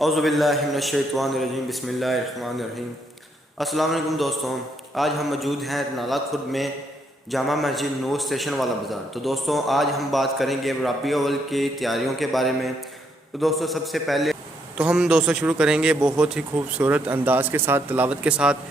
औज़ुबिल्लाहि मिनश्शैतानिर्रजीम बिस्मिल्लाहिर्रहमानिर्रहीम। अस्सलाम वालेकुम दोस्तों, आज हम मौजूद हैं नाला खुर्द में जामा मस्जिद नूर स्टेशन वाला बाज़ार। तो दोस्तों आज हम बात करेंगे रबीउल अव्वल की तैयारियों के बारे में। तो दोस्तों सबसे पहले तो हम दोस्तों शुरू करेंगे बहुत ही खूबसूरत अंदाज के साथ, तलावत के साथ।